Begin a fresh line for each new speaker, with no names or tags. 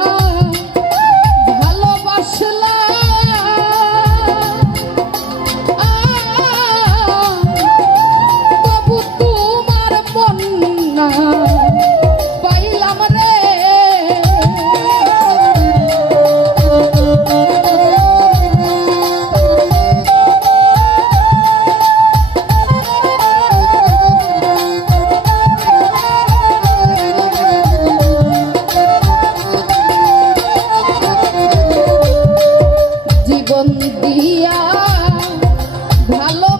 Oh. dejarlo